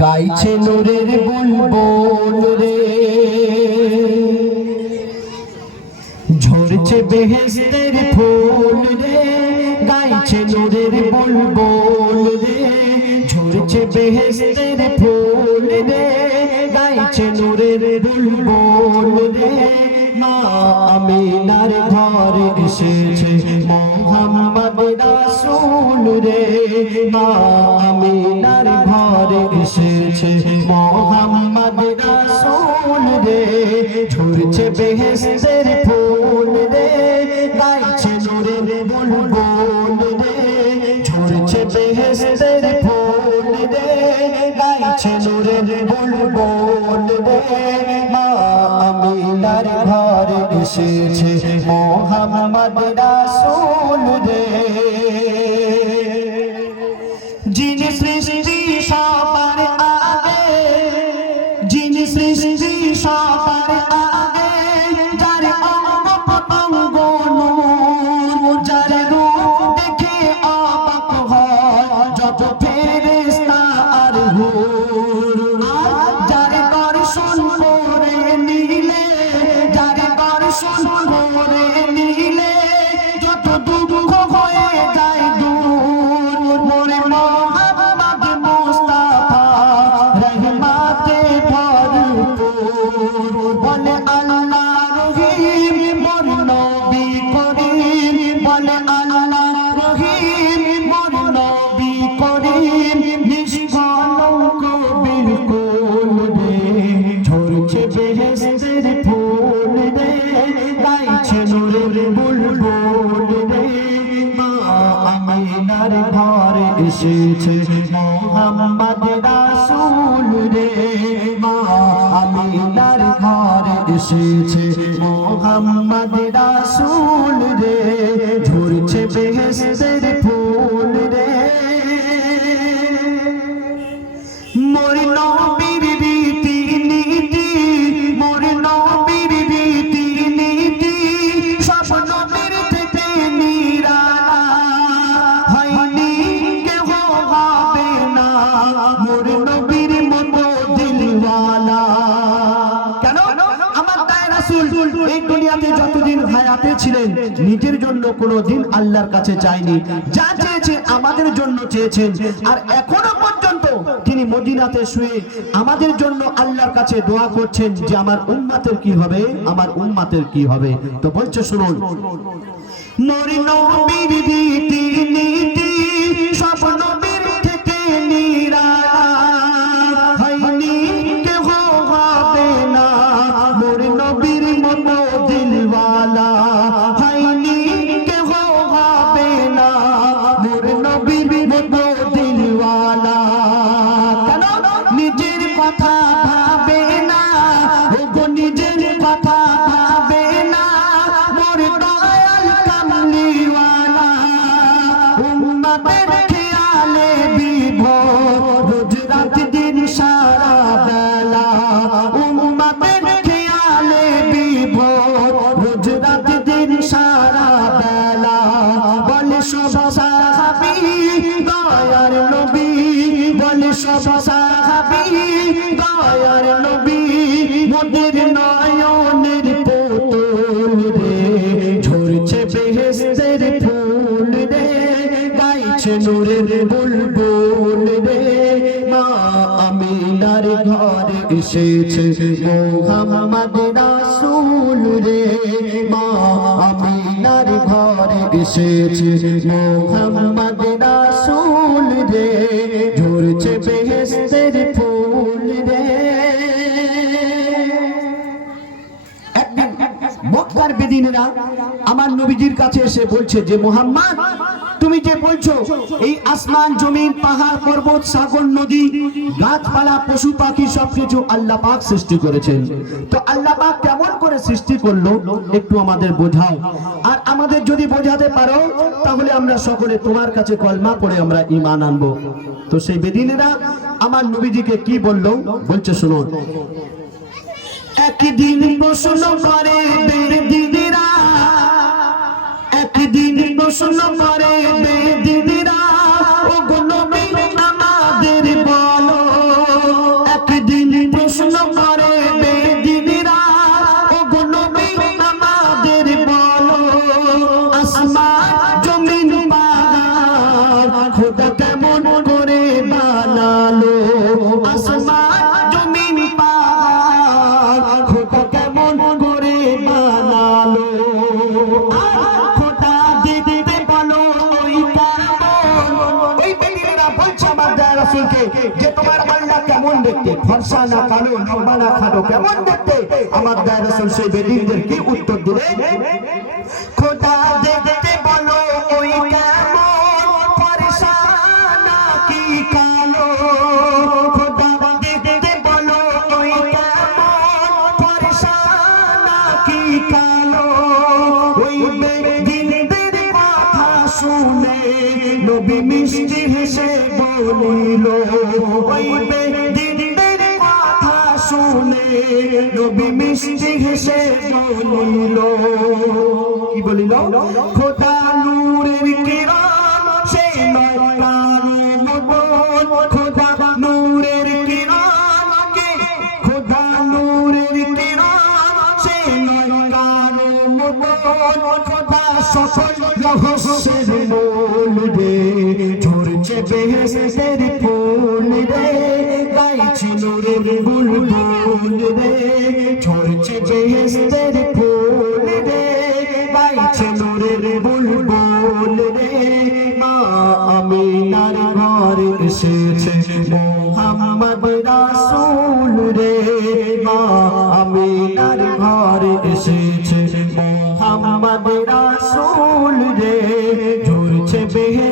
গাইছে নোরের বুলবুল রে ঝরছে বেহেস্তের ফুল রে। গাইছে নোরের বুলবুল রে। ঝরছে বেহেস্তের ফুল রে। গাইছে নোরের বুলবুল রে। মা আমিনার ঘরে এসেছে রাসূল রে, মা আমিনার ঘরে এসেছে। মোহাম্মদ রাসূল রে ঝরছে বেহেস্তের ফুল রে, গাইছে নূরের বুলবুল রে। ঝরছে বেহেস্তের ফুল রে, গাইছে নূরের বুলবুল রে। মা আমিনার ঘরে এসেছে। মোহাম্মদ রাসূল রে। সবার আমিনার ঘরে এসেছে মোহাম্মদ রাসূল রে মা। আমিনার ঘরে এসেছে মোহাম্মদ রাসূল রে। ঝরছে বেহেস্তের রাসূল এই দুনিয়াতে যতদিন হায়াতে ছিলেন, নিজের জন্য কোনোদিন আল্লাহর কাছে চাইনি যা চেয়েছে আমাদের জন্য চেয়েছেন। আর এখনও পর্যন্ত তিনি মদিনাতে শুয়ে আমাদের জন্য আল্লাহর কাছে দোয়া করছেন যে আমার উম্মাতের কি হবে? আমার উম্মাতের কি হবে? তো বলছে, শুনুন। নবীর রীতি কথা ভাবে না, ওগো নিজের কথা ভাবে না। মোর দয়াল কামলিওয়ালা, উম্মতের খেয়ালে বিভোর, রোজ রাত দিন সারা বেলা। উম্মতের খেয়ালে বিভোর, রোজ রাত দিন সারা বেলা। বলে সব সাহাবি, দয়ার বলে সব সাহাবি রে ঝরছে বেহেস্তের ফুল রে গাইছে নূরের রে মা আমিনার ঘরে এসেছে মোহাম্মদ রাসূল রে মা আমিনার ঘরে এসেছে মোহাম্মদ রে ঝরছে মক্কার বেদিনেরা আমার নবীজির কাছে এসে বলছে যে, মোহাম্মদ, তুমি যে বলছো, এই আসমান, জমিন, পাহাড়, পর্বত, সাগর, নদী, গাছপালা, পশু পাখি সবকিছু আল্লাহ পাক সৃষ্টি করেছেন। তো আল্লাহ পাক কেমন করে সৃষ্টি করল? একটু আমাদের বোঝাও। আর আমাদের যদি বোঝাতে পারো, তাহলে আমরা সকলে তোমার কাছে কলমা পড়ে আমরা ঈমান আনব। তো সেই বেদিনেরা আমার নবীজিকে কি বলল? বলছে, শুনুন একদিন প্রশ্ন করে দিদিরা। একদিন প্রশ্ন করে দিদিরা। ও গুণবী আমাদের বলো। একদিন প্রশ্ন করে দিদিরা। ও গুণবী আমাদের বলো। আসমান জমিন পাহাড় খোদা কেমন রাসূলকে যে তোমার আল্লাহ কেমন দেখতে? ফর্সা না কালো, লম্বা না খাটো, কেমন দেখতে? আমার দয়া রাসূল সেই বেদিনদের কি উত্তর দিলেন? খোদা দেখতে বলো, ওই কেমন ফর্সা না কালো? খোদা দেখতে বলো, ওই কেমন ফর্সা না কালো? ওই শুনে নবী মিষ্টি হেসে বলিল, ওই বেদিনদের কথা শুনে নবী মিষ্টি হেসে বলিল। কি বলিল? খোদা নূরের কিরণ সে নয় খোদা নূরের কিরণ খোদা নূরের কিরণ সে নয় কারও রহস্যের মূল রে ঝরছে বেহেসের ফুল রে গাইছে নূরের বুলবুল রে ঝরছে বেহেসের ফুল রে গাইছে নূরের বুলবুল রে মা আমিনার ঘর এসেছে মোহাম্মদ রাসূল রে মা আমিনার ঘর এসেছে মোহাম্মদ রাসূল রসুল রে ঝরছে বেহেস